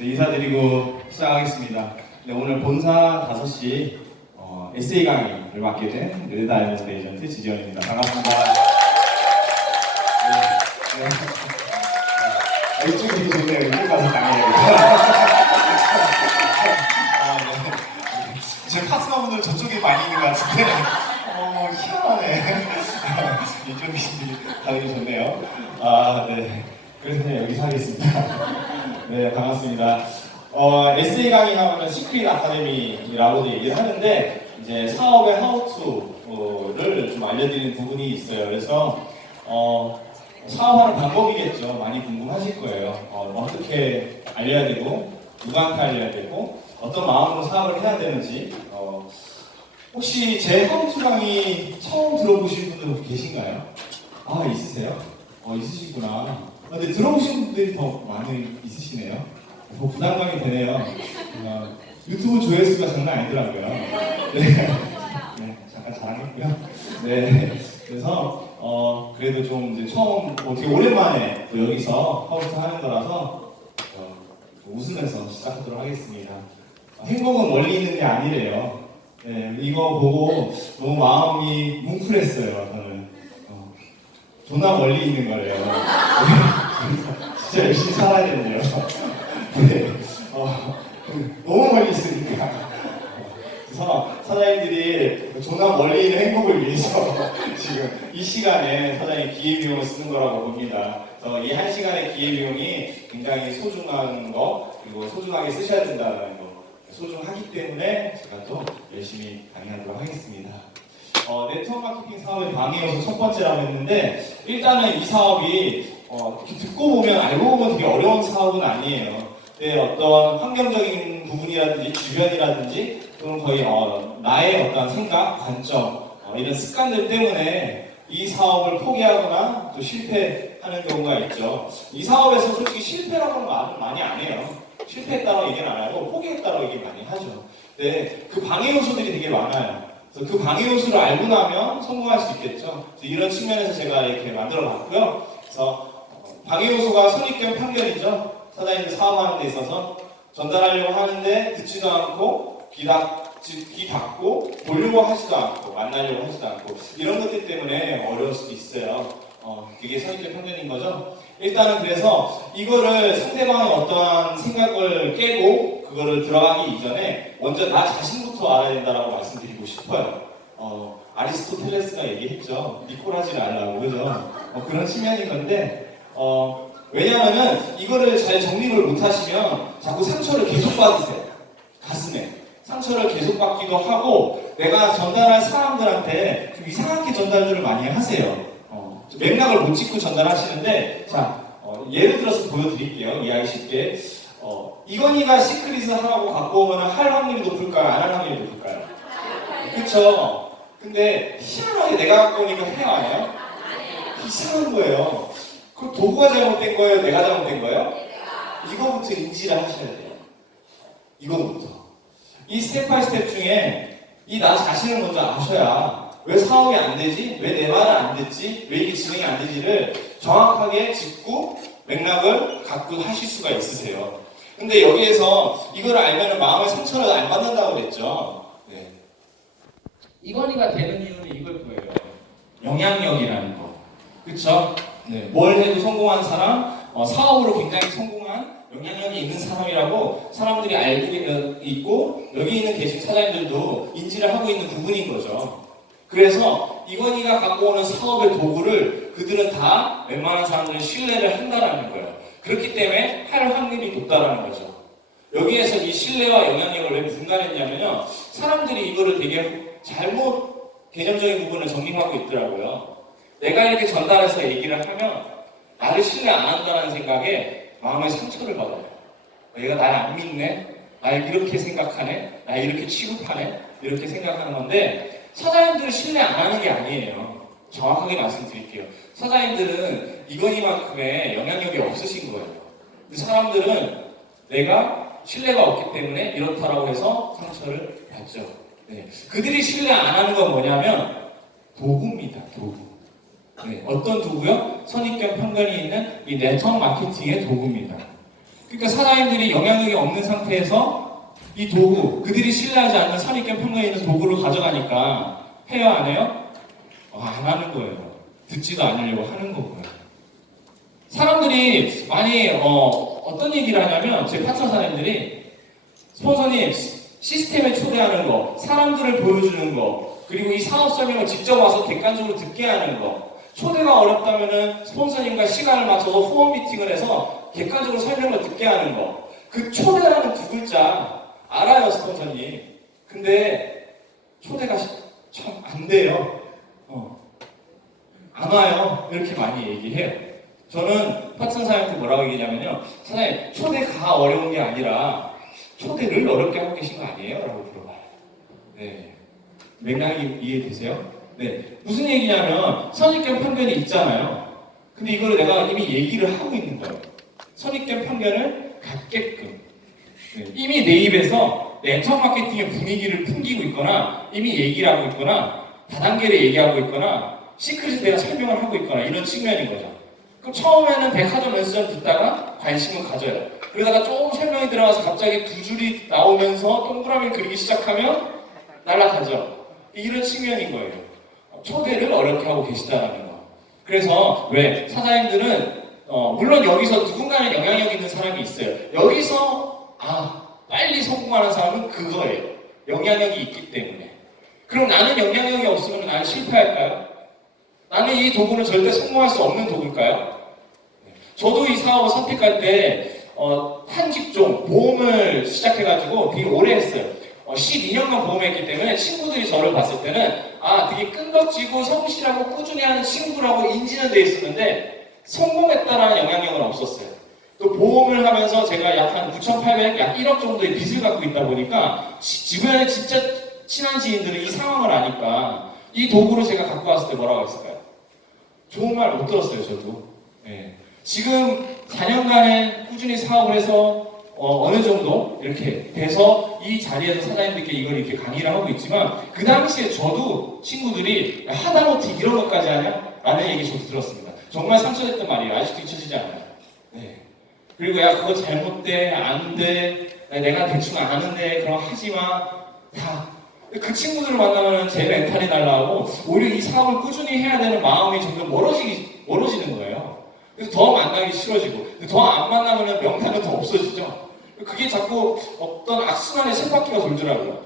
네, 인사드리고 시작하겠습니다. 네, 오늘 본사 5시 에세이 강의를 맡게 된 레드 다이아몬드 에이전트 지지현입니다. 반갑습니다. 이쪽이 되게 좋네요. 이쪽 가서 강의해야겠다. 제 파트너분들 저쪽에 많이 있는 것 같은데 희한하네. 이쪽이 다들 좋네요. 네. 그래서 그냥 여기서 하겠습니다. 네, 반갑습니다. 에세이 강의 하면은 시크릿 아카데미라고도 얘기를 하는데, 이제 사업의 하우투를 좀 알려드리는 부분이 있어요. 그래서, 사업하는 방법이겠죠. 많이 궁금하실 거예요. 어떻게 알려야 되고, 누구한테 알려야 되고, 어떤 마음으로 사업을 해야 되는지, 혹시 제 하우투 강의 처음 들어보신 분들 혹시 계신가요? 아, 있으세요? 있으시구나. 근데 들어보신 분들이 더 많이 있으시네요. 더 부담감이 되네요. 유튜브 조회수가 장난 아니더라고요. 네, 잠깐 자랑했고요. 네, 그래서 그래도 좀 이제 처음 되게 오랜만에 또 여기서 하우스 하는 거라서 웃으면서 시작하도록 하겠습니다. 행복은 멀리 있는 게 아니래요. 네, 이거 보고 너무 마음이 뭉클했어요. 저는 존나 멀리 있는 거래요. 진짜 열심히 살아야 되는데요. 네, 너무 멀리 있으니까. 그래서 사장님들이 존나 멀리 있는 행복을 위해서 지금 이 시간에 사장님 기회비용을 쓰는 거라고 봅니다. 그래서 이 1시간의 기회비용이 굉장히 소중한 거, 그리고 소중하게 쓰셔야 된다는 거, 소중하기 때문에 제가 또 열심히 강의하도록 하겠습니다. 네트워크 마케팅 사업의 방해 요소 첫 번째라고 했는데, 일단은 이 사업이 이렇게 듣고 보면 알고 보면 되게 어려운 사업은 아니에요. 네, 어떤 환경적인 부분이라든지 주변이라든지 또는 거의 나의 어떤 생각, 관점 이런 습관들 때문에 이 사업을 포기하거나 또 실패하는 경우가 있죠. 이 사업에서 솔직히 실패라고는 말은 많이 안 해요. 실패했다고 얘기는 안 하고 포기했다고 얘기 많이 하죠. 네, 그 방해 요소들이 되게 많아요. 그래서 그 방해 요소를 알고 나면 성공할 수 있겠죠. 이런 측면에서 제가 이렇게 만들어 봤고요. 그래서 방해 요소가 선입견 편견이죠. 사장님들 사업하는 데 있어서 전달하려고 하는데 듣지도 않고 귀 닫고 보려고 하지도 않고 만나려고 하지도 않고 이런 것들 때문에 어려울 수도 있어요. 그게 선입견 편견인 거죠. 일단은 그래서 이거를 상대방의 어떠한 생각을 깨고 그거를 들어가기 이전에 먼저 나 자신부터 알아야 된다라고 말씀드리고 싶어요. 아리스토텔레스가 얘기했죠. 니콜하지를 알라고, 그죠? 그런 측면인 건데, 왜냐하면은 이거를 잘 정립을 못 하시면 자꾸 상처를 계속 받으세요. 가슴에. 상처를 계속 받기도 하고, 내가 전달할 사람들한테 좀 이상하게 전달들을 많이 하세요. 맥락을 못 짚고 전달하시는데, 자, 예를 들어서 보여드릴게요. 이해하기 쉽게. 이건희가 시크릿을 하라고 갖고 오면 할 확률이 높을까요? 안 할 확률이 높을까요? 그쵸? 근데 희한하게 내가 갖고 오니까 해요, 안 해요? 이상한 거예요. 그럼 도구가 잘못된 거예요? 내가 잘못된 거예요? 이거부터 인지를 하셔야 돼요. 이거부터. 이 스텝 바이 스텝 중에 이 나 자신을 먼저 아셔야 왜 사업이 안 되지? 왜 내 말을 안 듣지? 왜 이게 진행이 안 되지를 정확하게 짚고 맥락을 갖고 하실 수가 있으세요. 근데 여기에서 이걸 알면 마음의 상처를 안 받는다고 그랬죠. 네. 이건희가 되는 이유는 이걸 거예요. 영향력이라는 거. 그쵸? 네. 뭘 해도 성공한 사람, 사업으로 굉장히 성공한 영향력이 있는 사람이라고 사람들이 알고 있고 여기 있는 계신 사장님들도 인지를 하고 있는 부분인 거죠. 그래서 이건희가 갖고 오는 사업의 도구를 그들은 다 웬만한 사람들은 신뢰를 한다라는 거예요. 그렇기 때문에 할 확률이 높다라는 거죠. 여기에서 이 신뢰와 영향력을 왜 분간했냐면요. 사람들이 이거를 되게 잘못 개념적인 부분을 정립하고 있더라고요. 내가 이렇게 전달해서 얘기를 하면 나를 신뢰 안 한다는 생각에 마음의 상처를 받아요. 얘가 나를 안 믿네? 날 이렇게 생각하네? 날 이렇게 취급하네? 이렇게 생각하는 건데 사장님들은 신뢰 안 하는 게 아니에요. 정확하게 말씀드릴게요. 사장님들은 이건희만큼의 영향력이 없으신 거예요. 근데 사람들은 내가 신뢰가 없기 때문에 이렇다라고 해서 상처를 받죠. 네. 그들이 신뢰 안 하는 건 뭐냐면 도구입니다. 도구. 네. 어떤 도구요? 선입견 편견이 있는 이 네트워크 마케팅의 도구입니다. 그러니까 사나이들이 영향력이 없는 상태에서 이 도구, 그들이 신뢰하지 않는 선입견 편견이 있는 도구를 가져가니까 해요, 안 해요? 안 하는 거예요. 듣지도 않으려고 하는 거고요. 사람들이 많이 어떤 얘기를 하냐면 제 파트너 사장님들이 스폰서님 시스템에 초대하는 거, 사람들을 보여주는 거, 그리고 이 사업 설명을 직접 와서 객관적으로 듣게 하는 거, 초대가 어렵다면은 스폰서님과 시간을 맞춰서 후원 미팅을 해서 객관적으로 설명을 듣게 하는 거, 그 초대라는 두 글자 알아요, 스폰서님. 근데 초대가 참 안 돼요. 안 와요. 이렇게 많이 얘기해요. 저는 파트너 사장님한테 뭐라고 얘기냐면요, 사장님 초대가 어려운 게 아니라 초대를 어렵게 하고 계신 거 아니에요? 라고 물어봐요. 네. 맥락이 이해되세요? 네. 무슨 얘기냐면 선입견 편견이 있잖아요. 근데 이거를 내가 이미 얘기를 하고 있는 거예요. 선입견 편견을 갖게끔. 네. 이미 내 입에서 네트워크 마케팅의 분위기를 풍기고 있거나 이미 얘기를 하고 있거나 다단계를 얘기하고 있거나 시크릿을 내가 설명을 하고 있거나 이런 측면인 거죠. 그럼 처음에는 백화점 연수전 듣다가 관심을 가져요. 그러다가 조금 설명이 들어가서 갑자기 두 줄이 나오면서 동그라미 그리기 시작하면 날아가죠. 이런 측면인 거예요. 초대를 어렵게 하고 계시다는 거. 그래서 왜 사장님들은 물론 여기서 누군가는 영향력 있는 사람이 있어요. 여기서 빨리 성공하는 사람은 그거예요. 영향력이 있기 때문에. 그럼 나는 영향력이 없으면 나는 실패할까요? 나는 이 도구는 절대 성공할 수 없는 도구일까요? 저도 이 사업을 선택할 때 한 직종 보험을 시작해가지고 되게 오래 했어요. 12년간 보험했기 때문에 친구들이 저를 봤을 때는 되게 끈덕지고 성실하고 꾸준히 하는 친구라고 인지는 돼 있었는데 성공했다라는 영향력은 없었어요. 또 보험을 하면서 제가 약 한 9,800, 약 1억 정도의 빚을 갖고 있다 보니까 주변에 진짜 친한 지인들은 이 상황을 아니까 이 도구를 제가 갖고 왔을 때 뭐라고 했을까요? 좋은 말 못 들었어요, 저도. 네. 지금 4년간에 꾸준히 사업을 해서 어느 정도 이렇게 돼서 이 자리에서 사장님들께 이걸 이렇게 강의를 하고 있지만 그 당시에 저도 친구들이 하다못해 이런 것까지 하냐? 라는 얘기 저도 들었습니다. 정말 상처됐던 말이에요. 아직도 잊혀지지 않아요. 네. 그리고 그거 잘못돼, 안 돼, 내가 대충 아는데 그럼 하지마. 다. 그 친구들을 만나면 제 멘탈이 날라가고 오히려 이 사업을 꾸준히 해야 되는 마음이 점점 멀어지는 거예요. 그래서 더 만나기 싫어지고 더 안 만나면 명단은 더 없어지죠. 그게 자꾸 어떤 악순환의 쳇바퀴가 돌더라고요.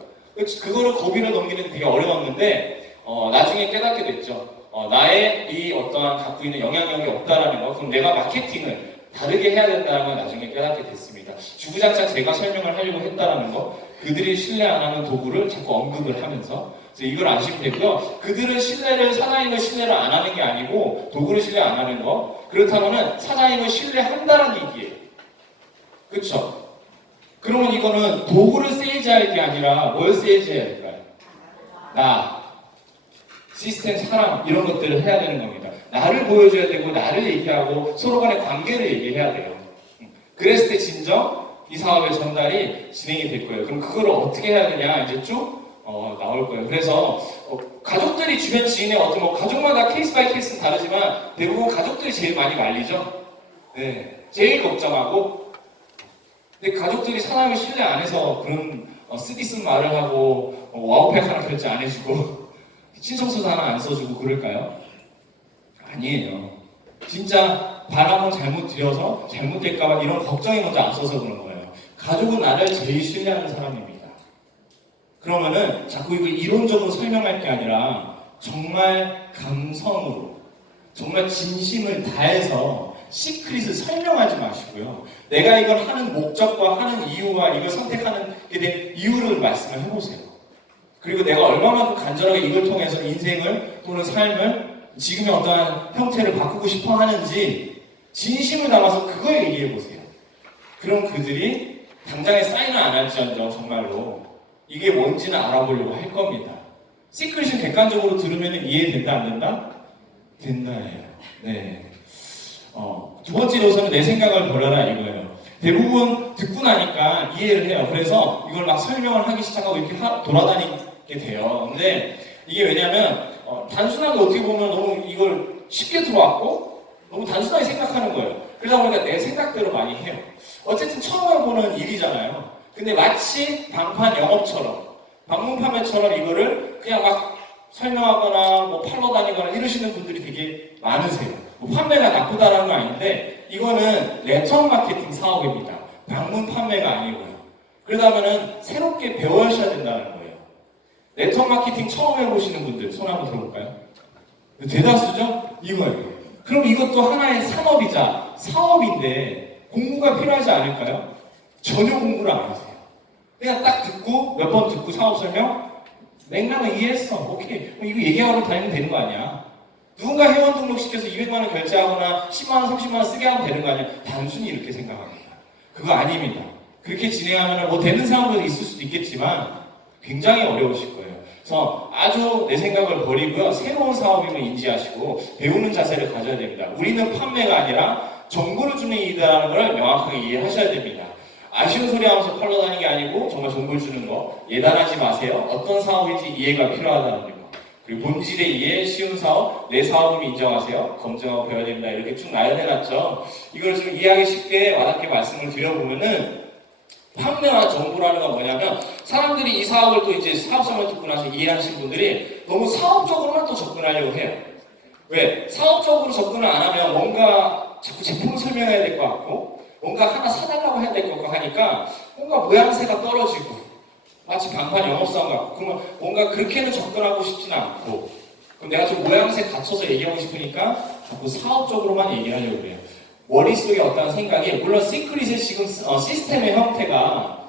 그거를 고비를 넘기는 게 되게 어려웠는데 나중에 깨닫게 됐죠. 나의 이 어떠한 갖고 있는 영향력이 없다라는 거, 그럼 내가 마케팅을 다르게 해야 된다는 걸 나중에 깨닫게 됐습니다. 주구장창 제가 설명을 하려고 했다라는 거, 그들이 신뢰 안 하는 도구를 자꾸 언급을 하면서 이걸 아시면 되고요. 그들은 사장님을 신뢰를 안 하는 게 아니고 도구를 신뢰 안 하는 거. 그렇다면은 사장님을 신뢰한다는 얘기예요. 그렇죠? 그러면 이거는 도구를 세일즈할 게 아니라 뭘 세일즈해야 될까요? 시스템, 사람 이런 것들을 해야 되는 겁니다. 나를 보여줘야 되고 나를 얘기하고 서로 간의 관계를 얘기해야 돼요. 그랬을 때 진정 이 사업의 전달이 진행이 될 거예요. 그럼 그걸 어떻게 해야 되냐 이제 쭉 나올 거예요. 그래서 가족들이 주변 지인의 가족마다 케이스 바이 케이스는 다르지만 대부분 가족들이 제일 많이 말리죠. 네, 제일 걱정하고. 근데 가족들이 사람을 신뢰 안 해서 그런 쓰디쓴 말을 하고 와우팩 하나 결제 안 해주고 신청서도 하나 안 써주고 그럴까요? 아니에요. 진짜 바람을 잘못 들여서 잘못될까봐 이런 걱정이 먼저 앞서서 그런 거예요. 가족은 나를 제일 신뢰하는 사람입니다. 그러면은 자꾸 이거 이론적으로 설명할 게 아니라 정말 감성으로, 정말 진심을 다해서 시크릿을 설명하지 마시고요. 내가 이걸 하는 목적과 하는 이유와 이걸 선택하는 게 된 이유를 말씀을 해보세요. 그리고 내가 얼마만큼 간절하게 이걸 통해서 인생을 또는 삶을 지금의 어떠한 형태를 바꾸고 싶어 하는지 진심을 담아서 그걸 얘기해보세요. 그럼 그들이 당장에 사인을 안 할지언정 정말로 이게 뭔지는 알아보려고 할 겁니다. 시크릿은 객관적으로 들으면 이해된다 안 된다? 된다예요. 네. 두 번째로서는 내 생각을 버려라 이거예요. 대부분 듣고 나니까 이해를 해요. 그래서 이걸 막 설명을 하기 시작하고 이렇게 돌아다니게 돼요. 근데 이게 왜냐면 단순하게 어떻게 보면 너무 이걸 쉽게 들어왔고 너무 단순하게 생각하는 거예요. 그러다 보니까 내 생각대로 많이 해요. 어쨌든 처음 해보는 일이잖아요. 근데 마치 방판 영업처럼, 방문 판매처럼 이거를 그냥 막 설명하거나 뭐 팔러 다니거나 이러시는 분들이 되게 많으세요. 뭐 판매가 나쁘다라는 건 아닌데 이거는 네트워크 마케팅 사업입니다. 방문 판매가 아니고요. 그러다면은 새롭게 배워야 된다는 거예요. 네트워크 마케팅 처음 해보시는 분들 손 한번 들어볼까요? 대다수죠? 이거예요. 그럼 이것도 하나의 산업이자 사업인데 공부가 필요하지 않을까요? 전혀 공부를 안 하세요. 그냥 딱 듣고 몇 번 듣고 사업 설명 맥락을 이해했어. 오케이. 이거 얘기하러 다니면 되는 거 아니야? 누군가 회원 등록시켜서 200만 원 결제하거나 10만 원, 30만 원 쓰게 하면 되는 거 아니야? 단순히 이렇게 생각합니다. 그거 아닙니다. 그렇게 진행하면 뭐 되는 사람도 있을 수도 있겠지만 굉장히 어려우실 거예요. 그래서 아주 내 생각을 버리고요. 새로운 사업임을 인지하시고 배우는 자세를 가져야 됩니다. 우리는 판매가 아니라 정보를 주는 일이라는 걸 명확하게 이해하셔야 됩니다. 아쉬운 소리 하면서 팔러 다니는 게 아니고 정말 정보를 주는 거 예단하지 마세요. 어떤 사업인지 이해가 필요하다는 거. 그리고 본질의 이해, 쉬운 사업, 내 사업을 인정하세요. 검증하고 배워야 됩니다. 이렇게 쭉 나열해놨죠. 이걸 좀 이해하기 쉽게 와닿게 말씀을 드려보면은 판매와 정보라는 건 뭐냐면 사람들이 이 사업을 또 이제 사업성을 듣고 나서 이해하신 분들이 너무 사업적으로만 또 접근하려고 해요. 왜? 사업적으로 접근을 안 하면 뭔가 자꾸 제품을 설명해야 될 것 같고 뭔가 하나 사달라고 해야 될 것 같고 하니까 뭔가 모양새가 떨어지고 마치 방판 영업사원 같고 그러면 뭔가 그렇게는 접근하고 싶지는 않고 그럼 내가 좀 모양새 갖춰서 얘기하고 싶으니까 자꾸 사업적으로만 얘기를 하려고 그래요. 머릿속에 어떤 생각이 물론 시크릿의 지금 시스템의 형태가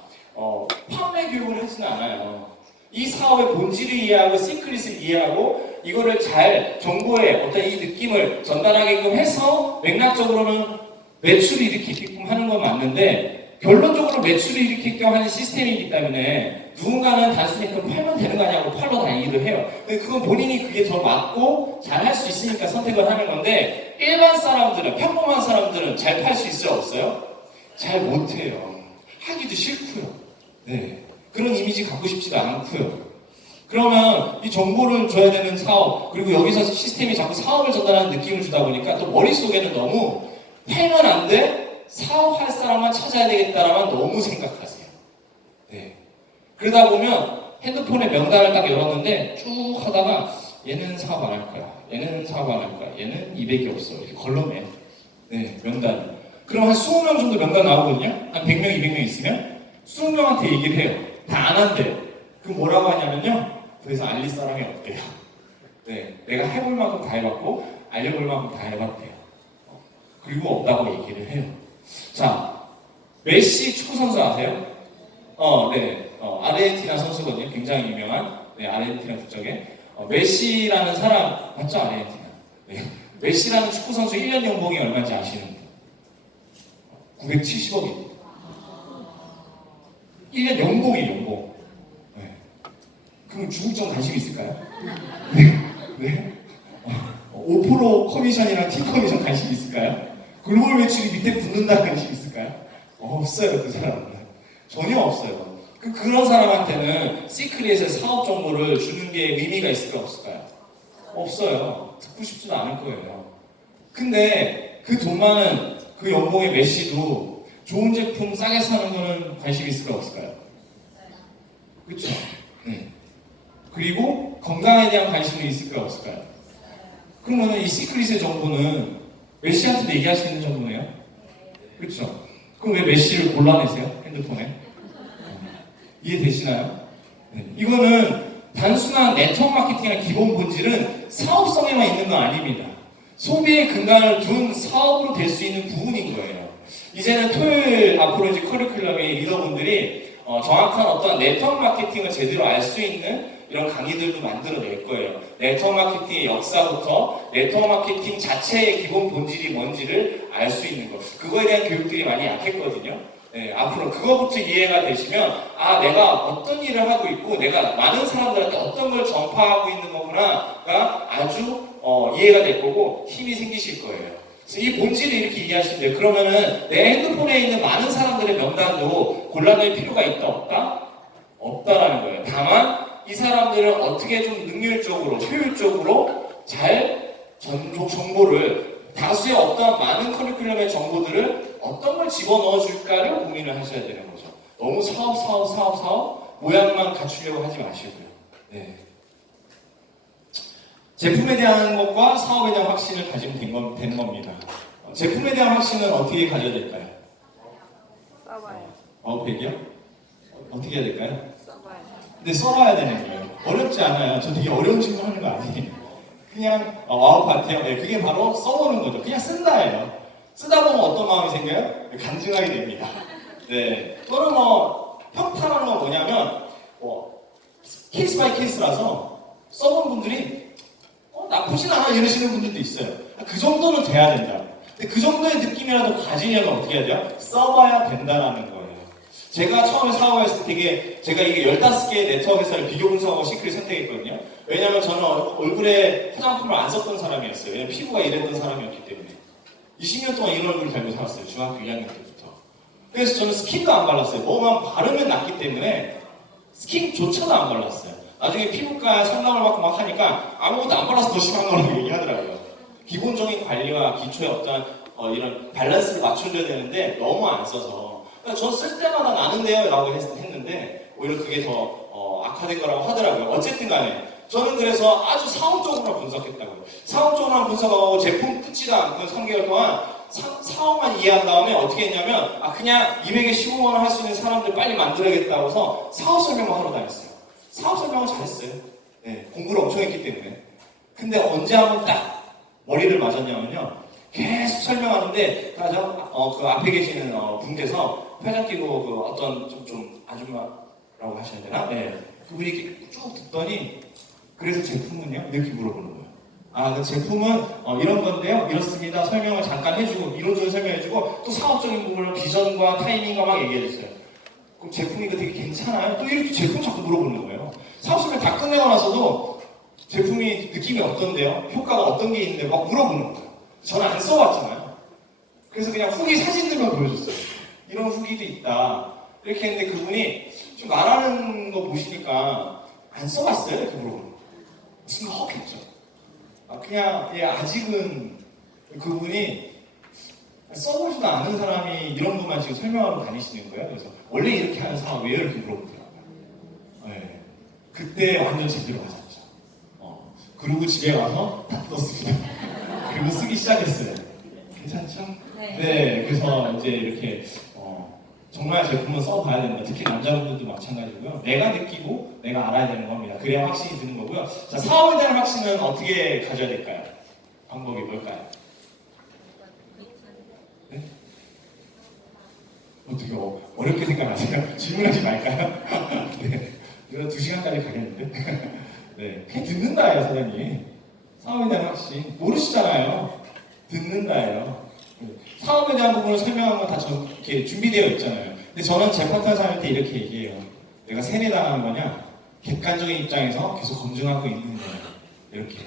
판매 교육을 하지는 않아요. 이 사업의 본질을 이해하고 시크릿을 이해하고 이거를 잘 정보의 어떤 이 느낌을 전달하게끔 해서 맥락적으로는 매출을 일으키게끔 하는 건 맞는데 결론적으로 매출을 일으키게끔 하는 시스템이기 때문에 누군가는 단순히 그럼 팔면 되는 거 아니냐고 팔러 다니기도 해요. 근데 그건 본인이 그게 더 맞고 잘 할 수 있으니까 선택을 하는 건데 일반 사람들은, 평범한 사람들은 잘 팔 수 있어요? 없어요? 잘 못해요. 하기도 싫고요. 네. 그런 이미지 갖고 싶지도 않고요. 그러면 이 정보를 줘야 되는 사업, 그리고 여기서 시스템이 자꾸 사업을 전달하는 느낌을 주다 보니까 또 머릿속에는 너무 팔면 안 돼? 사업할 사람만 찾아야 되겠다라만 너무 생각하세요. 네. 그러다 보면 핸드폰에 명단을 딱 열었는데 쭉 하다가 얘는 사업 안 할 거야. 얘는 사업 안 할 거야. 얘는 200이 없어. 이렇게 걸러내. 네, 명단. 그럼 한 20명 정도 명단 나오거든요? 한 100명, 200명 있으면 20명한테 얘기를 해요. 다 안 한대. 그럼 뭐라고 하냐면요. 그래서 알릴 사람이 없대요. 네, 내가 해볼 만큼 다 해봤고 알려볼 만큼 다 해봤대요. 그리고 없다고 얘기를 해요. 자, 메시 축구 선수 아세요? 네. 아르헨티나 선수거든요. 굉장히 유명한. 네, 아르헨티나 국적의. 메시라는 사람, 맞죠? 아르헨티나. 네. 메시라는 축구 선수 1년 연봉이 얼마인지 아시는 분? 970억입니다. 1년 연봉이 연봉. 네. 그럼 중국점 관심 있을까요? 네. 네. 5% 커미션이랑 T 커미션 관심 있을까요? 글로벌 매출이 밑에 붙는다는 관심 있을까요? 없어요, 그 사람은. 전혀 없어요. 그런 사람한테는 시크릿의 사업 정보를 주는 게 의미가 있을까 없을까요? 없어요. 듣고 싶지도 않을 거예요. 근데 그 돈 많은 그 연봉의 메시도 좋은 제품 싸게 사는 거는 관심 있을까 없을까요? 그렇죠? 네. 그리고 건강에 대한 관심이 있을까 없을까요? 그러면 이 시크릿의 정보는 메시한테도 얘기할 수 있는 정보네요? 그렇죠? 그럼 왜 메시를 골라내세요? 핸드폰에? 이해되시나요? 네. 이거는 단순한 네트워크 마케팅의 기본 본질은 사업성에만 있는 건 아닙니다. 소비의 근간을 둔 사업으로 될 수 있는 부분인 거예요. 이제는 토요일 앞으로 이제 커리큘럼이 리더분들이 정확한 어떤 네트워크 마케팅을 제대로 알 수 있는 이런 강의들도 만들어낼 거예요. 네트워크 마케팅의 역사부터 네트워크 마케팅 자체의 기본 본질이 뭔지를 알 수 있는 것. 그거에 대한 교육들이 많이 약했거든요. 네, 앞으로 그거부터 이해가 되시면 내가 어떤 일을 하고 있고 내가 많은 사람들한테 어떤 걸 전파하고 있는 거구나가 아주 이해가 될 거고 힘이 생기실 거예요. 그래서 이 본질을 이렇게 이해하시면 돼요. 그러면은 내 핸드폰에 있는 많은 사람들의 명단도 골라낼 필요가 있다 없다? 없다라는 거예요. 다만 이 사람들은 어떻게 좀 능률적으로 효율적으로 잘 정보를 다수의 어떤 많은 커리큘럼의 정보들을 어떤 걸 집어넣어 줄까를 고민을 하셔야 되는 거죠. 너무 사업 모양만 갖추려고 하지 마시고요. 네. 제품에 대한 것과 사업에 대한 확신을 가지면 되는 겁니다. 제품에 대한 확신은 어떻게 가져야 될까요? 써봐요. 마우팩이요? 어떻게 해야 될까요? 써봐요. 근데 써봐야 되는 거예요. 어렵지 않아요. 저 되게 어려운 질문 하는 거 아니에요. 그냥 와우 파트요. 네, 그게 바로 써보는 거죠. 그냥 쓴다예요. 쓰다 보면 어떤 마음이 생겨요? 간증하게 됩니다. 네. 또는 뭐 평탄하는 건 뭐냐면 케이스 바이 케이스라서 써본 분들이 나쁘진 않아 이러시는 분들도 있어요. 그 정도는 돼야 된다. 근데 그 정도의 느낌이라도 가지려면 어떻게 해야 돼요? 써봐야 된다라는 거예요. 제가 처음에 사업했을 때 제가 이게 15개의 네트워크 회사를 비교 분석하고 시크릿 선택했거든요. 왜냐면 저는 얼굴에 화장품을 안 썼던 사람이었어요. 왜냐면 피부가 이랬던 사람이었기 때문에. 20년 동안 이런 얼굴을 달고 살았어요. 중학교 2학년 때부터. 그래서 저는 스킨도 안 발랐어요. 뭐만 바르면 낫기 때문에 스킨조차도 안 발랐어요. 나중에 피부과 상담을 받고 막 하니까 아무것도 안 발라서 더 심한 거라고 얘기하더라고요. 기본적인 관리와 기초의 어떤 이런 밸런스를 맞춰줘야 되는데 너무 안 써서 저 쓸 때마다 나는데요 라고 했는데 오히려 그게 더 악화된 거라고 하더라고요. 어쨌든 간에 저는 그래서 아주 사업적으로 분석했다고요. 사업적으로 분석하고 제품 뜯지도 않고 3개월 동안 사업만 이해한 다음에 어떻게 했냐면 그냥 200에 15만 원 할 수 있는 사람들 빨리 만들어야겠다고 해서 사업 설명만 하러 다녔어요. 사업 설명은 잘했어요. 네, 공부를 엄청 했기 때문에. 근데 언제 한번 딱 머리를 맞았냐면요. 계속 설명하는데 그 앞에 계시는 분께서 팔짱 끼고 그 어떤 좀 아줌마라고 하셔야 되나? 네. 그분이 이렇게 쭉 듣더니 그래서 제품은요? 이렇게 물어보는 거예요. 그 제품은 이런 건데요. 이렇습니다. 설명을 잠깐 해주고 이론적으로 설명해주고 또 사업적인 부분을 비전과 타이밍과 막 얘기해줬어요. 그럼 제품이 이거 되게 괜찮아요? 또 이렇게 제품 자꾸 물어보는 거예요. 사업 설명 다 끝내고 나서도 제품이 느낌이 어떤데요? 효과가 어떤 게 있는데 막 물어보는 거예요. 저는 안 써봤잖아요. 그래서 그냥 후기 사진들만 보여줬어요. 이런 후기도 있다. 이렇게 했는데 그분이 좀 말하는 거 보시니까 안 써봤어요? 이렇게 물어보는 거예요. 무슨 허겠죠. 그냥 아직은 그분이 써보지도 않은 사람이 이런 것만 지금 설명하러 다니시는 거예요. 그래서 원래 이렇게 하는 사람 왜 이렇게 물어보더라고요. 네. 그때 완전 제대로 맞았죠. 그리고 집에 와서 다 떴습니다. 그리고 쓰기 시작했어요. 괜찮죠? 네. 네. 그래서 이제 이렇게 정말 제품은 써봐야 된다. 특히 남자분들도 마찬가지고요. 내가 느끼고 내가 알아야 되는 겁니다. 그래야 확신이 드는 거고요. 자, 사업에 대한 확신은 어떻게 가져야 될까요? 방법이 뭘까요? 네? 어떻게 어렵게 생각하세요? 질문하지 말까요? 네. 이거 2시간까지 가겠는데? 네. 그냥 듣는다예요, 사장님. 사업에 대한 확신. 모르시잖아요. 듣는다예요. 사업에 대한 부분을 설명하는 건 다 이렇게 준비되어 있잖아요. 근데 저는 제 파트너 사람한테 이렇게 얘기해요. 내가 세뇌당하는 거냐? 객관적인 입장에서 계속 검증하고 있는 거냐? 이렇게.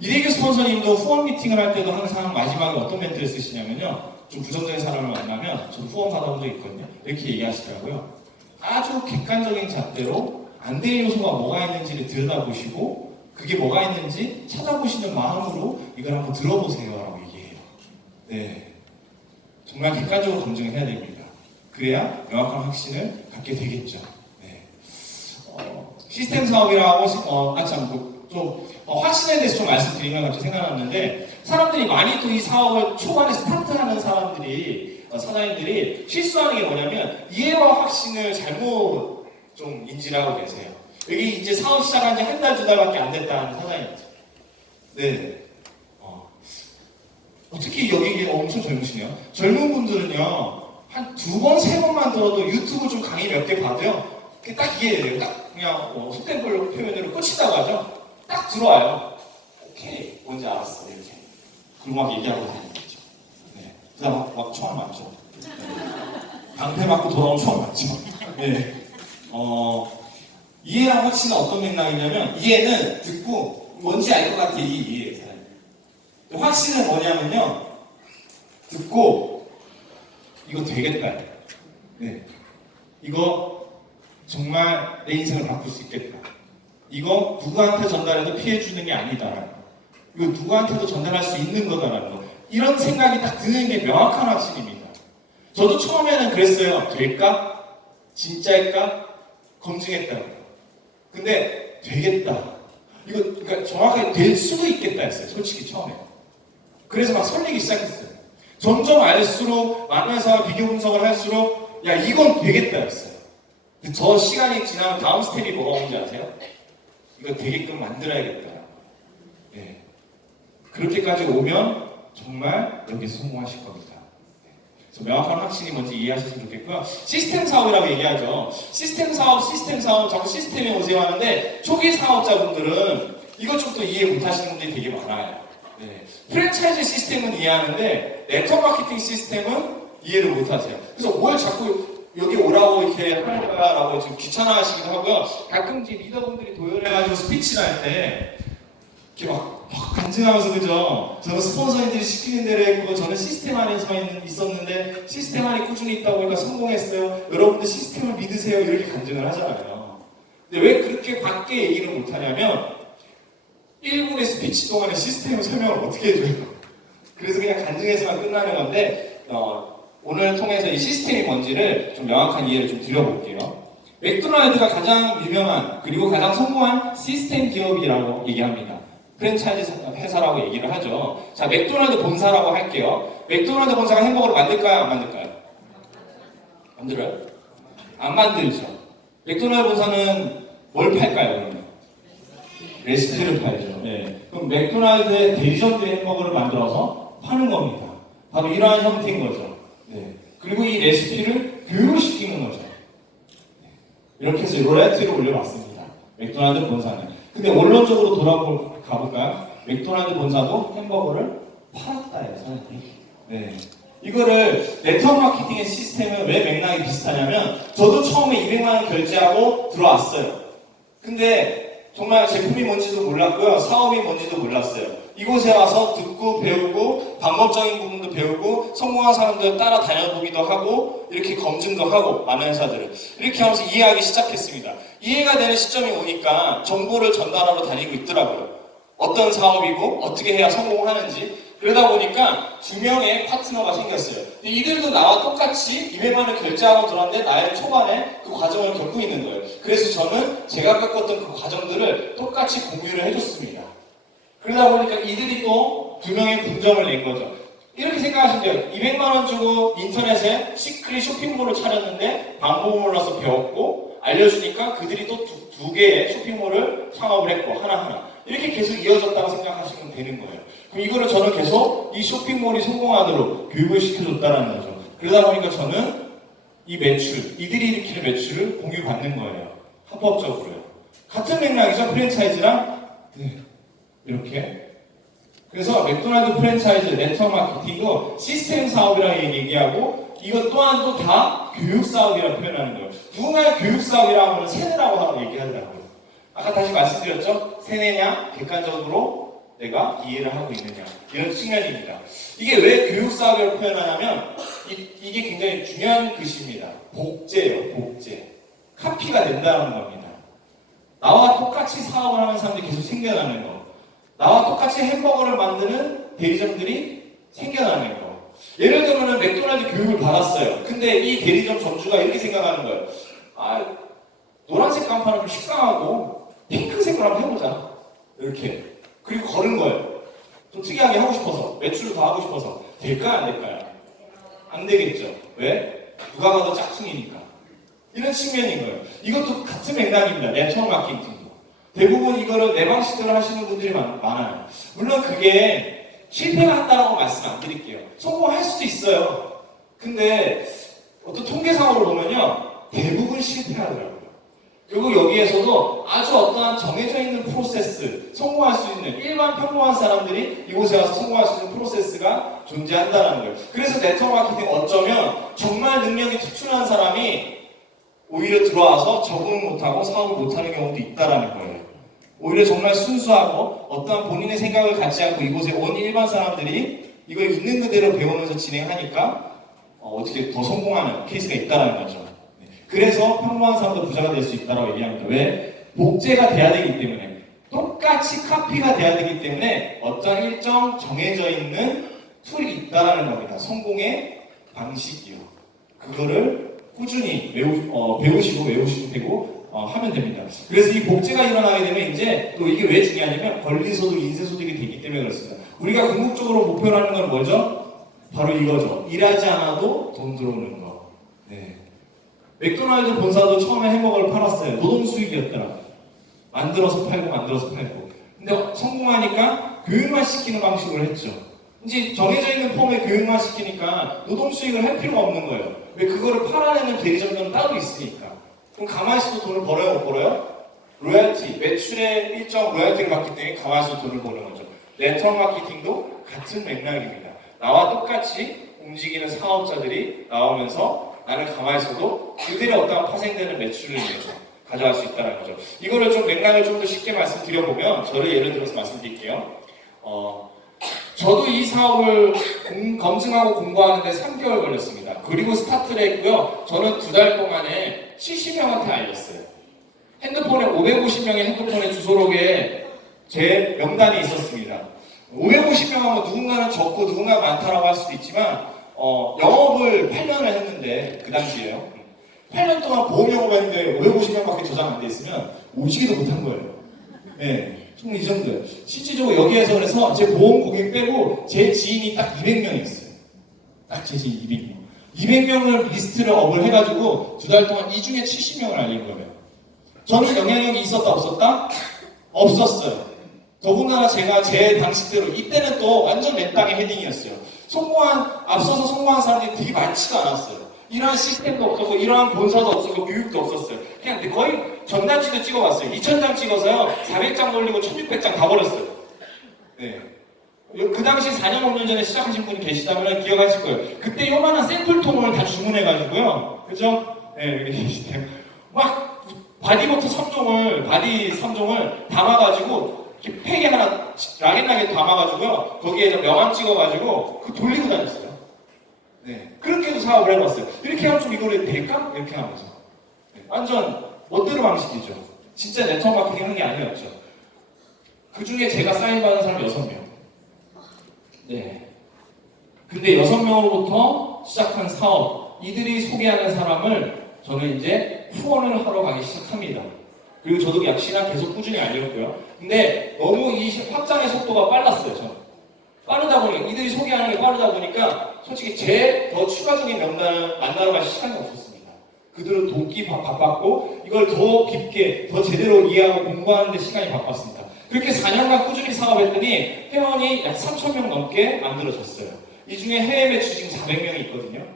이대규 스폰서님도 후원 미팅을 할 때도 항상 마지막에 어떤 멘트를 쓰시냐면요. 좀 부정적인 사람을 만나면 저도 후원 받아본 적 있거든요. 이렇게 얘기하시더라고요. 아주 객관적인 잣대로 안 될 요소가 뭐가 있는지를 들여다보시고 그게 뭐가 있는지 찾아보시는 마음으로 이걸 한번 들어보세요 라고 얘기해요. 네, 정말 객관적으로 검증을 해야 됩니다. 그래야 명확한 확신을 갖게 되겠죠. 네. 시스템 사업이라고 좀 확신에 대해서 좀 말씀드리면 갑자기 생각났는데 사람들이 많이 또 이 사업을 초반에 스타트하는 사람들이 사장님들이 실수하는 게 뭐냐면 이해와 확신을 잘못 좀 인지를 하고 계세요. 여기 이제 사업 시작한 지 한 달, 2달밖에 안 됐다는 사장님이죠. 네. 특히 여기 엄청 젊으시네요. 젊은 분들은요, 한 2번, 3번만 들어도 유튜브 좀 강의 몇 개 봐도요, 딱 이해해야 돼요. 딱 그냥 속된 걸로 표현으로 꽂힌다고 하죠. 딱 들어와요. 오케이, 뭔지 알았어. 이렇게. 그리고 막 얘기하고 다니는 거죠. 네. 그다음 막 총알 맞죠. 네. 방패 맞고 돌아오면 총알 맞죠. 네. 이해랑 확신은 어떤 맥락이냐면, 이해는 듣고 뭔지 알 것 같아. 이해예요. 확신은 뭐냐면요, 듣고 이거 되겠다. 네, 이거 정말 내 인생을 바꿀 수 있겠다. 이거 누구한테 전달해도 피해 주는 게 아니다. 이거 누구한테도 전달할 수 있는 거다라는 거. 이런 생각이 딱 드는 게 명확한 확신입니다. 저도 처음에는 그랬어요. 될까? 진짜일까? 검증했다고. 근데 되겠다. 이거 그러니까 정확하게 될 수도 있겠다 했어요. 솔직히 처음에. 그래서 막 설레기 시작했어요. 점점 알수록 많은 비교 분석을 할수록 야 이건 되겠다 했어요. 저 시간이 지나면 다음 스텝이 뭐가 오는지 아세요? 이거 되게끔 만들어야겠다. 네. 그렇게까지 오면 정말 여기서 성공하실 겁니다. 그래서 명확한 확신이 뭔지 이해하셨으면 좋겠고요. 시스템 사업이라고 얘기하죠. 시스템 사업, 자꾸 시스템에 오세요 하는데 초기 사업자분들은 이것저것 이해 못 하시는 분들이 되게 많아요. 네. 프랜차이즈 시스템은 이해하는데 네트워크 마케팅 시스템은 이해를 못 하세요. 그래서 뭘 자꾸 여기 오라고 이렇게 하는 거야라고 좀 귀찮아하시기도 하고요. 가끔 이제 리더분들이 도열해가지고 스피치를 할 때 이렇게 막 간증하면서 그죠? 저는 스폰서님들이 시키는 대로 했고 저는 시스템 안에서 있었는데 시스템 안에 꾸준히 있다 보니까 성공했어요. 여러분들 시스템을 믿으세요. 이렇게 간증을 하잖아요. 근데 왜 그렇게 밖에 얘기를 못하냐면 1분의 스피치 동안에 시스템 설명을 어떻게 해줘요? 그래서 그냥 간증해서만 끝나는 건데 오늘 통해서 이 시스템이 뭔지를 좀 명확한 이해를 좀 드려볼게요. 맥도날드가 가장 유명한 그리고 가장 성공한 시스템 기업이라고 얘기합니다. 프랜차이즈 회사라고 얘기를 하죠. 자, 맥도날드 본사라고 할게요. 맥도날드 본사가 햄버거를 만들까요? 안 만들까요? 만들어요? 안 만들죠. 맥도날드 본사는 뭘 팔까요? 그러면? 레시피를 팔죠. 네. 그럼 맥도날드의 대리점들이 햄버거를 만들어서 파는 겁니다. 바로 이러한 형태인 거죠. 네. 그리고 이 레시피를 교육을 시키는 거죠. 이렇게 해서 로얄티를 올려봤습니다. 맥도날드 본사는. 근데 원론적으로 가볼까요? 맥도날드 본사도 햄버거를 팔았다예요, 사장님. 네. 이거를 네트워크 마케팅의 시스템은 왜 맥락이 비슷하냐면 저도 처음에 200만 원 결제하고 들어왔어요. 근데 정말 제품이 뭔지도 몰랐고요. 사업이 뭔지도 몰랐어요. 이곳에 와서 듣고 배우고 방법적인 부분도 배우고 성공한 사람들 따라 다녀보기도 하고 이렇게 검증도 하고 많은 회사들을 이렇게 하면서 이해하기 시작했습니다. 이해가 되는 시점이 오니까 정보를 전달하러 다니고 있더라고요. 어떤 사업이고 어떻게 해야 성공하는지. 그러다 보니까 2명의 파트너가 생겼어요. 이들도 나와 똑같이 200만 원 결제하고 들어왔는데 나의 초반에 그 과정을 겪고 있는 거예요. 그래서 저는 제가 겪었던 그 과정들을 똑같이 공유를 해줬습니다. 그러다 보니까 이들이 또 2명의 분점을 낸 거죠. 이렇게 생각하시면 돼요. 200만 원 주고 인터넷에 시크릿 쇼핑몰을 차렸는데 방법을 몰라서 배웠고 알려주니까 그들이 또 두 개의 쇼핑몰을 창업을 했고 하나하나 이렇게 계속 이어졌다고 생각하시면 되는 거예요. 그럼 이거를 저는 계속 이 쇼핑몰이 성공하도록 교육을 시켜줬다는 거죠. 그러다 보니까 저는 이 매출, 이들이 일으키는 매출을 공유받는 거예요. 합법적으로요. 같은 맥락이죠. 프랜차이즈랑 이렇게. 그래서 맥도날드 프랜차이즈 네트워크 마케팅도 시스템 사업이라고 얘기하고 이것 또한 또 다 교육 사업이라고 표현하는 거예요. 누군가 교육 사업이라고 하면 세뇌라고 하고 얘기하더라고요. 아까 다시 말씀드렸죠? 세뇌냐, 객관적으로 내가 이해를 하고 있느냐 이런 측면입니다. 이게 왜 교육 사업이라고 표현하냐면 이게 굉장히 중요한 글씨입니다. 복제예요, 복제. 카피가 된다는 겁니다. 나와 똑같이 사업을 하는 사람들이 계속 생겨나는 거. 나와 똑같이 햄버거를 만드는 대리점들이 생겨나는 거. 예를 들면 맥도날드 교육을 받았어요. 근데 이 대리점 점주가 이렇게 생각하는 거예요. 아, 노란색 간판은 좀 식상하고 핑크색으로 한번 해보자. 이렇게. 그리고 걸은 거예요. 좀 특이하게 하고 싶어서. 매출을 더 하고 싶어서. 될까요? 안 될까요? 안 되겠죠. 왜? 누가 봐도 짝퉁이니까. 이런 측면인 거예요. 이것도 같은 맥락입니다. 네트워크 마케팅도. 대부분 이거를 내 방식대로 하시는 분들이 많아요. 물론 그게 실패가 한다라고 말씀 안 드릴게요. 성공할 수도 있어요. 근데 어떤 통계상으로 보면요. 대부분 실패하더라고요. 그리고 여기에서도 아주 어떠한 정해져 있는 프로세스, 성공할 수 있는 일반 평범한 사람들이 이곳에 와서 성공할 수 있는 프로세스가 존재한다는 거예요. 그래서 네트워크 마케팅 어쩌면 정말 능력이 특출난 사람이 오히려 들어와서 적응을 못하고 사업을 못하는 경우도 있다는 거예요. 오히려 정말 순수하고 어떠한 본인의 생각을 갖지 않고 이곳에 온 일반 사람들이 이걸 있는 그대로 배우면서 진행하니까 어떻게 더 성공하는 케이스가 있다는 거죠. 그래서 평범한 사람도 부자가 될 수 있다고 얘기합니다. 왜? 복제가 돼야 되기 때문에. 똑같이 카피가 돼야 되기 때문에 어떤 일정 정해져 있는 툴이 있다라는 겁니다. 성공의 방식이요. 그거를 꾸준히 배우시고 외우시면 되고 하면 됩니다. 그래서 이 복제가 일어나게 되면 이제 또 이게 왜 중요하냐면 권리소득, 인세소득이 되기 때문에 그렇습니다. 우리가 궁극적으로 목표로 하는 건 뭐죠? 바로 이거죠. 일하지 않아도 돈 들어오는 거. 네. 맥도날드 본사도 처음에 햄버거를 팔았어요. 노동 수익이었더라. 만들어서 팔고. 근데 성공하니까 교육만 시키는 방식으로 했죠. 이제 정해져 있는 폼에 교육만 시키니까 노동 수익을 할 필요가 없는 거예요. 왜? 그거를 팔아내는 대리점들은 따로 있으니까. 그럼 가만히 있어도 돈을 벌어요, 못 벌어요? 로열티, 매출의 일정 로열티를 받기 때문에 가만히 있어도 돈을 버는 거죠. 네트워크 마케팅도 같은 맥락입니다. 나와 똑같이 움직이는 사업자들이 나오면서 나는 가만히 있어도 그들의 어떤 파생되는 매출을 위해서 가져갈 수 있다는 거죠. 이거를 좀 맥락을 좀 더 쉽게 말씀드려보면 저를 예를 들어서 말씀드릴게요. 저도 이 사업을 검증하고 공부하는데 3개월 걸렸습니다. 그리고 스타트를 했고요. 저는 2달 동안에 70명한테 알렸어요. 핸드폰에 550명의 핸드폰의 주소록에 제 명단이 있었습니다. 550명 하면 누군가는 적고 누군가는 많다라고 할 수도 있지만 영업을 8년을 했는데 그 당시에요. 8년 동안 보험 영업을 했는데 550명밖에 저장 안 돼 있으면 오지기도 못한 거예요. 네, 총 이 정도예요. 실질적으로 여기에서 그래서 제 보험 고객 빼고 제 지인이 딱 200명이 있어요. 딱 제 지인 200명. 200명을 리스트를 업을 해가지고 2달 동안 이 중에 70명을 알린 거예요. 저는 영향력이 있었다 없었다? 없었어요. 더군다나 제가 제 방식대로 이때는 또 완전 맨땅의 헤딩이었어요. 앞서서 성공한 사람들이 되게 많지도 않았어요. 이러한 시스템도 없었고 이러한 본사도 없었고 교육도 없었어요. 그냥 거의 전단지도 찍어봤어요. 2000장 찍어서요 400장 돌리고 1600장 다 버렸어요. 네. 그 당시 4년 5년 전에 시작하신 분이 계시다면 기억하실 거예요. 그때 요만한 샘플통을 다 주문해가지고요. 그죠? 네, 여기 계시네요. 막 바디 3종을 담아가지고 이렇게 팩에 하나 락앤락에 담아가지고요. 거기에 명함 찍어가지고 그 돌리고 다녔어요. 네, 그렇게도 사업을 해봤어요. 이렇게 하면 좀 이거를 될까? 이렇게 하면서. 네, 완전 멋대로 방식이죠. 진짜 네트워크 마케팅 하는 게 아니었죠. 그 중에 제가 사인받은 사람 6명. 네. 근데 6명으로부터 시작한 사업, 이들이 소개하는 사람을 저는 이제 후원을 하러 가기 시작합니다. 그리고 저도 역시나 계속 꾸준히 알렸고요. 근데 너무 이 확장의 속도가 빨랐어요, 저는. 빠르다 보니까, 이들이 소개하는 게 빠르다 보니까 솔직히 제 더 추가적인 명단을 만나러 갈 시간이 없었습니다. 그들은 돕기 바빴고 이걸 더 깊게, 더 제대로 이해하고 공부하는 데 시간이 바빴습니다. 그렇게 4년간 꾸준히 사업했더니 회원이 약 3,000명 넘게 만들어졌어요. 이 중에 해외 매출 지금 400명이 있거든요.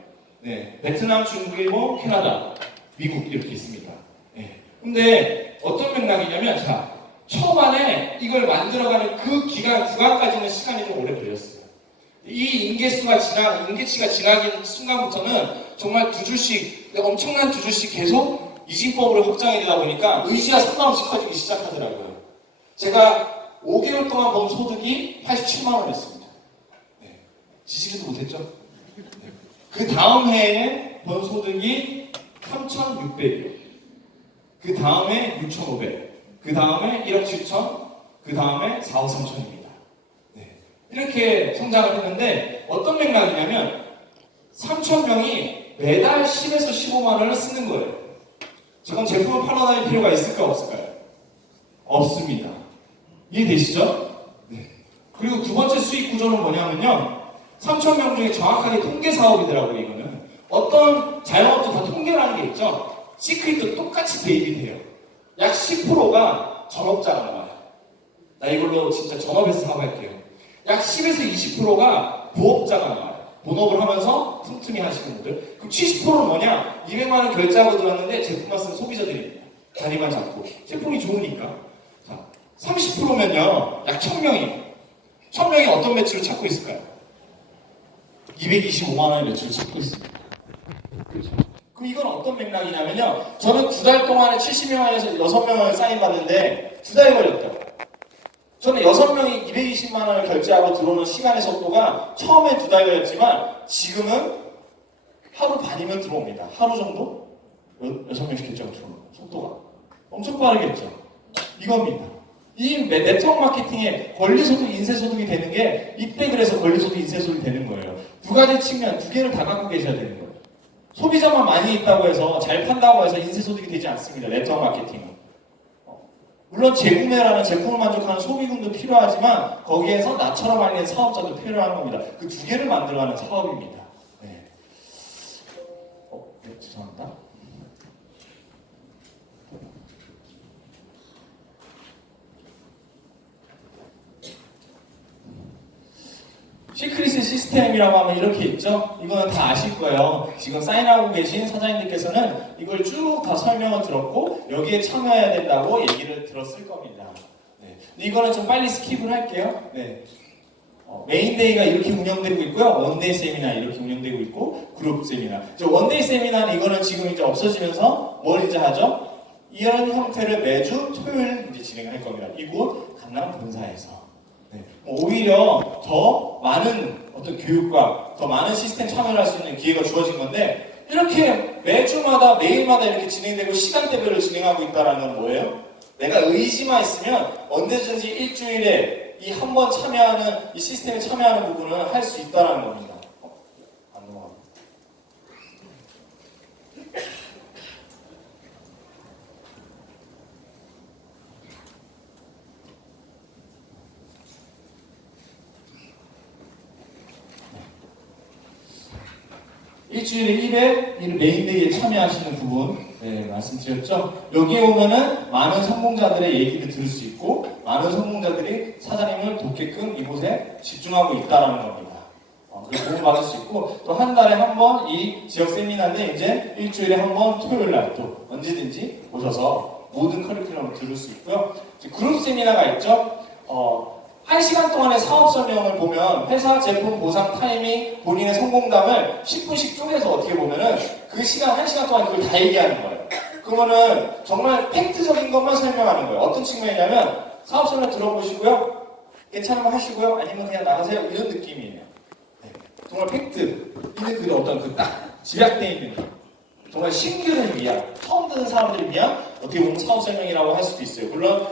네, 베트남, 중국, 일본, 캐나다, 미국 이렇게 있습니다. 네. 근데 어떤 맥락이냐면 자, 초반에 이걸 만들어가는 그 구간까지는 시간이 좀 오래 걸렸어요. 이 인계치가 지나긴 순간부터는 정말 2주씩, 엄청난 2주씩 계속 이진법으로 확장이 되다 보니까 의지가 상관없이 커지기 시작하더라고요. 제가 5개월 동안 번 소득이 87만 원이었습니다. 네. 지지기도 못했죠? 네. 그 다음 해에 번 소득이 3,600이요. 그 다음에 6,500. 그 다음에 1억 7천, 그 다음에 4억 3천입니다. 네. 이렇게 성장을 했는데 어떤 맥락이냐면 3,000명이 매달 10에서 15만 원을 쓰는 거예요. 저건 제품을 팔아 다닐 필요가 있을까 없을까요? 없습니다. 이해되시죠? 네. 그리고 두 번째 수익 구조는 뭐냐면요. 3,000명 중에 정확하게 통계 사업이더라고요, 이거는. 어떤 자영업도 다 통계라는 게 있죠. 시크릿도 똑같이 대입이 돼요. 약 10%가 전업자가 나와요. 나 이걸로 진짜 전업에서 사업할게요. 약 10에서 20%가 부업자가 나와요. 본업을 하면서 틈틈이 하시는 분들. 그럼 70%는 뭐냐? 200만 원 결제하고 들어왔는데 제품만 쓰는 소비자들입니다. 자리만 잡고. 제품이 좋으니까. 자, 30%면요. 약 1,000명이. 1,000명이 어떤 매출을 찾고 있을까요? 225만 원의 매출을 찾고 있습니다. 그렇죠. 그럼 이건 어떤 맥락이냐면요. 저는 2달 동안에 70명 안에서 6명을 사인받는데 2달이 걸렸다고. 저는 6명이 220만 원을 결제하고 들어오는 시간의 속도가 처음에 2달 걸렸지만 지금은 하루 반이면 들어옵니다. 하루 정도? 6명씩 결제하고 들어오는 속도가. 엄청 빠르겠죠. 이겁니다. 이 네트워크 마케팅의 권리소득, 인쇄소득이 되는 게 이때 그래서 권리소득, 인쇄소득이 되는 거예요. 두 가지 측면, 두 개를 다 갖고 계셔야 되는 거예요. 소비자만 많이 있다고 해서 잘 판다고 해서 인쇄소득이 되지 않습니다. 네트워크 마케팅은. 물론 재구매라는 제품을 만족하는 소비군도 필요하지만 거기에서 나처럼 알리는 사업자도 필요한 겁니다. 그 두 개를 만들어가는 사업입니다. 네. 네, 죄송합니다. 시크릿 시스템이라고 하면 이렇게 있죠? 이거는 다 아실 거예요. 지금 사인하고 계신 사장님들께서는 이걸 쭉 다 설명을 들었고 여기에 참여해야 된다고 얘기를 들었을 겁니다. 네. 근데 이거는 좀 빨리 스킵을 할게요. 네. 메인데이가 이렇게 운영되고 있고요. 원데이 세미나 이렇게 운영되고 있고 그룹 세미나. 이제 원데이 세미나는 이거는 지금 이제 없어지면서 뭘 이제 하죠? 이런 형태를 매주 토요일 이제 진행할 겁니다. 이곳 강남 본사에서. 네. 오히려 더 많은 어떤 교육과 더 많은 시스템 참여를 할 수 있는 기회가 주어진 건데 이렇게 매주마다 매일마다 이렇게 진행되고 시간대별로 진행하고 있다는 건 뭐예요? 내가 의지만 있으면 언제든지 일주일에 이 한 번 참여하는 이 시스템에 참여하는 부분을 할 수 있다는 겁니다. 안 넘어가. 일주일에 1회 이 메인데이에 참여하시는 부분 말씀드렸죠. 여기에 오면은 많은 성공자들의 얘기를 들을 수 있고 많은 성공자들이 사장님을 돕게끔 이곳에 집중하고 있다는 겁니다. 그래서 도움을 받을 수 있고 또 한 달에 한 번 이 지역 세미나인데 이제 일주일에 한 번 토요일 날 또 언제든지 오셔서 모든 커리큘럼을 들을 수 있고요. 그룹 세미나가 있죠. 1시간 동안의 사업 설명을 보면 회사 제품 보상 타이밍 본인의 성공담을 10분씩 쪼개서 어떻게 보면은 그 시간 1시간 동안 그걸 다 얘기하는 거예요. 그러면은 정말 팩트적인 것만 설명하는 거예요. 어떤 측면이냐면 사업 설명 들어보시고요. 괜찮으면 하시고요. 아니면 그냥 나가세요. 이런 느낌이에요. 네. 정말 팩트. 근데 그 어떤 그 딱 집약되어 있는 거. 정말 신규를 위한, 처음 듣는 사람들을 위한 어떻게 보면 사업 설명이라고 할 수도 있어요. 물론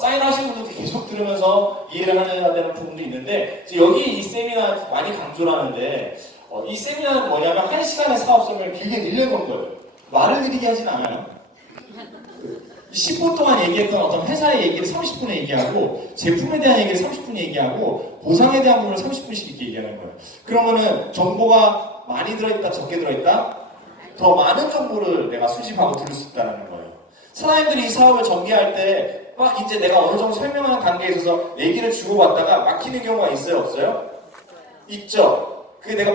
사인하시는 분들도 계속 들으면서 이해를 해야 되는 부분도 있는데 여기 이 세미나 많이 강조를 하는데 이 세미나는 뭐냐면 1시간의 사업 설명을 길게 늘려놓은 거예요. 말을 느리게 하진 않아요. 10분 동안 얘기했던 어떤 회사의 얘기를 30분에 얘기하고 제품에 대한 얘기를 30분에 얘기하고 보상에 대한 부분을 30분씩 이렇게 얘기하는 거예요. 그러면은 정보가 많이 들어있다 적게 들어있다? 더 많은 정보를 내가 수집하고 들을 수 있다는 거예요. 사장님들이 이 사업을 전개할 때 막 이제 내가 어느 정도 설명하는 단계에 있어서 얘기를 주고받다가 막히는 경우가 있어요? 없어요? 있죠? 그게 내가